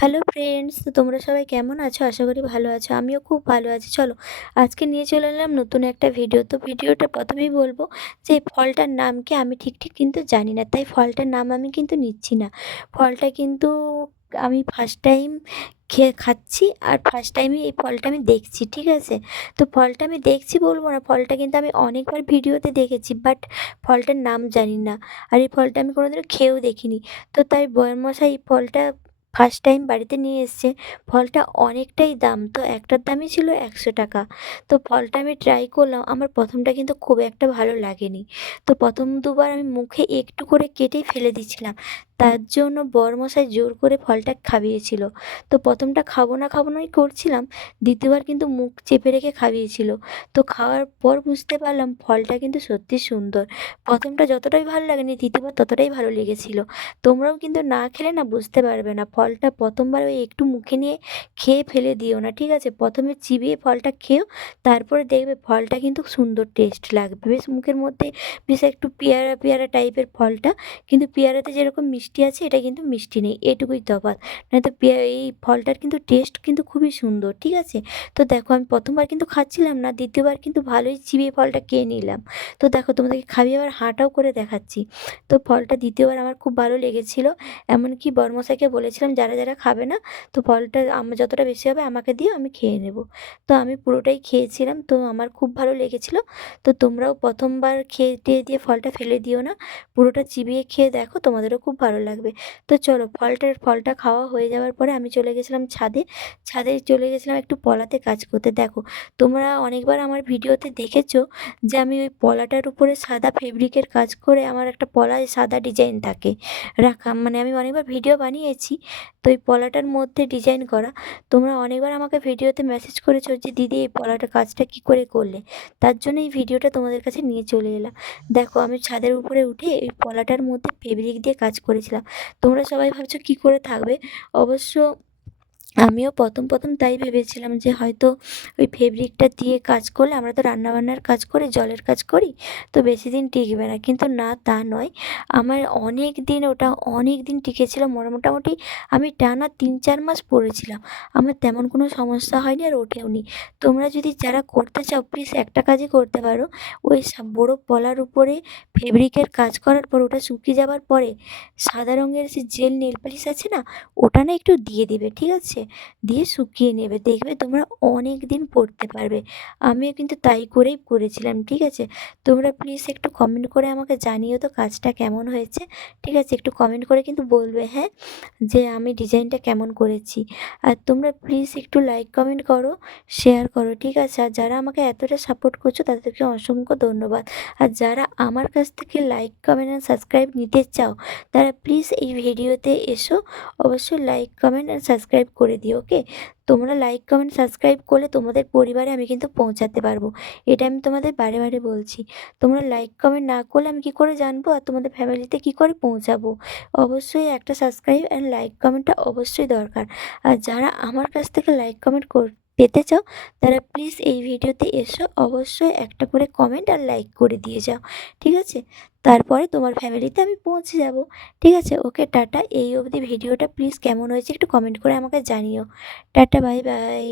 Hello friends, তো তোমরা সবাই কেমন আছো? আশা করি ভালো আছো। আমিও খুব ভালো আছি। চলো আজকে নিয়ে চলে এলাম নতুন একটা ভিডিও। তো ভিডিওটা ১ম এই বলবো যে এই ফলটার নাম কি আমি ঠিক কিন্তু জানি না। তাই ফলটার নাম আমি কিন্তু নিচ্ছি না। ফলটা কিন্তু আমি ফার্স্ট টাইম খাচ্ছি আর ফার্স্ট টাইমই এই ফলটা আমি দেখছি। ঠিক আছে? তো ফলটা আমি দেখছি বলবো না, ফলটা কিন্তু আমি অনেকবার ভিডিওতে দেখেছি বাট ফলটার নাম জানি না। আর এই ফলটা আমি কোনোদিনও খেয়েও দেখিনি। তো তাই বরমশাই এই ফলটা ফার্স্ট টাইম বাড়িতে নিয়ে এসছে। ফলটা অনেকটাই দাম। তো একটার দামই ছিল ৳১০০। তো ফলটা আমি ট্রাই করলাম। আমার ১ম টা কিন্তু খুব একটা ভালো লাগেনি। তো ১ম দুবার আমি মুখে একটু করে কেটেই ফেলে দিচ্ছিলাম। তার জন্য বরমশাই জোর করে ফলটা খাইয়েছিল। তো ১ম টা খাবো নাই করছিলাম। ২য় বার কিন্তু মুখ চেপে রেখে খাইয়েছিল। তো খাওয়ার পর বুঝতে পারলাম ফলটা কিন্তু সত্যিই সুন্দর। ১ম টা যতটাই ভালো লাগেনি, ২য় বার ততটাই ভালো লেগেছিল। তোমরাও কিন্তু না খেলে না বুঝতে পারবে না। ফলটা ১ম বার ওই একটু মুখে নিয়ে খেয়ে ফেলে দিও না, ঠিক আছে? ১ম এ চিবিয়ে ফলটা খেও, তারপরে দেখবে ফলটা কিন্তু সুন্দর টেস্ট লাগবে। বেশ মুখের মধ্যে বেশ একটু পেয়ারা টাইপের ফলটা। কিন্তু পেয়ারাতে যেরকম মিষ্টি আছে এটা কিন্তু মিষ্টি নেই, এটুকুই তফাৎ। নয়তো এই ফলটার কিন্তু টেস্ট কিন্তু খুবই সুন্দর, ঠিক আছে? তো দেখো আমি ১ম বার কিন্তু খাচ্ছিলাম না, ২য় বার কিন্তু ভালোই চিবিয়ে ফলটা খেয়ে নিলাম। তো দেখো তোমাদেরকে খাইয়ে আবার হাঁটাও করে দেখাচ্ছি। তো ফলটা ২য় বার আমার খুব ভালো লেগেছিল। এমনকি বরমশাইকে বলেছিলাম যারা খাবে না, তো ফলটা যতটা বেশি হবে আমাকে দিও, আমি খেয়ে নেব। তো আমি পুরোটাই খেয়েছিলাম। তো আমার খুব ভালো লেগেছিল। তো তোমরাও ১ম বার খেয়ে-টেয়ে দিয়ে ফলটা ফেলে দিও না। পুরোটা চিবিয়ে খেয়ে দেখো, তোমাদেরও খুব ভালো লাগবে। তো চলো ফলটা খাওয়া হয়ে যাওয়ার পরে আমি চলে গেছিলাম ছাদে। ছাদে চলে গেছিলাম একটু পলাতে কাজ করতে। দেখো, তোমরা অনেকবার আমার ভিডিওতে দেখেছো যে আমি ওই পলাটার উপরে সাদা ফেব্রিকের কাজ করে আমার একটা পলায় সাদা ডিজাইন থাকে রাখা। মানে আমি অনেকবার ভিডিও বানিয়েছি। তো এই পলাটার মধ্যে ডিজাইন করা। তোমরা অনেকবার আমাকে ভিডিওতে মেসেজ করেছো যে দিদি এই পলাটার কাজটা কী করে করলে? তার জন্য এই ভিডিওটা তোমাদের কাছে নিয়ে চলে এলাম। দেখো আমি ছাদের উপরে উঠে এই পলাটার মধ্যে ফেব্রিক দিয়ে কাজ করেছিলাম। তোমরা সবাই ভাবছো কী করে থাকবে? অবশ্য আমিও ১ম তাই ভেবেছিলাম যে হয়তো ওই ফেব্রিকটা দিয়ে কাজ করলে, আমরা তো রান্নাবান্নার কাজ করি, জলের কাজ করি, তো বেশিদিন টিকবে না। কিন্তু না, তা নয়। আমার অনেক দিন টিকেছিল। মোটামুটি আমি টানা ৩-৪ মাস পরেছিলাম। আমার তেমন কোনো সমস্যা হয়নি আর ওঠেওনি। তোমরা যদি যারা করতে চাও প্লিজ একটা কাজই করতে পারো। ওই বড় পলার উপরে ফেব্রিকের কাজ করার পর ওটা শুকিয়ে যাবার পরে সাদা রঙের যে জেল নেল পালিশ আছে না, ওটা না একটু দিয়ে দিবে, ঠিক আছে? দিয়ে শুকিয়ে নেবে। দেখবে তোমরা অনেকদিন পরতে পারবে। আমিও কিন্তু তাই করেই করেছিলাম, ঠিক আছে? তোমরা প্লিজ একটু কমেন্ট করে আমাকে জানিও তো কাজটা কেমন হয়েছে, ঠিক আছে? একটু কমেন্ট করে কিন্তু বলবে, হ্যাঁ? যে আমি ডিজাইনটা কেমন করেছি। আর তোমরা প্লিজ একটু লাইক কমেন্ট করো, শেয়ার করো, ঠিক আছে? আর যারা আমাকে এতটা সাপোর্ট করছো তাদেরকে অসংখ্য ধন্যবাদ। আর যারা আমার কাছ থেকে লাইক, কমেন্ট আর সাবস্ক্রাইব নিতে চাও তারা প্লিজ এই ভিডিওতে এসো। অবশ্যই লাইক, কমেন্ট আর সাবস্ক্রাইব করে দিও, ওকে? তোমরা লাইক, কমেন্ট, সাবস্ক্রাইব করলে তোমাদের পরিবারে আমি কিন্তু পৌঁছাতে পারবো। এটা আমি তোমাদের বারে বলছি। তোমরা লাইক, কমেন্ট না করলে আমি কী করে জানবো আর তোমাদের ফ্যামিলিতে কী করে পৌঁছাবো? অবশ্যই একটা সাবস্ক্রাইব অ্যান্ড লাইক কমেন্টটা অবশ্যই দরকার। আর যারা আমার কাছ থেকে লাইক, কমেন্ট পেতে চাও তারা প্লিজ এই ভিডিওতে এসো। অবশ্যই একটা করে কমেন্ট আর লাইক করে দিয়ে যাও, ঠিক আছে? তারপরে তোমার ফ্যামিলিতে আমি পৌঁছে যাবো। ঠিক আছে? ওকে, টাটা। এই অবধি ভিডিওটা প্লিজ কেমন হয়েছে একটু কমেন্ট করে আমাকে জানিও। Tata, bye bye.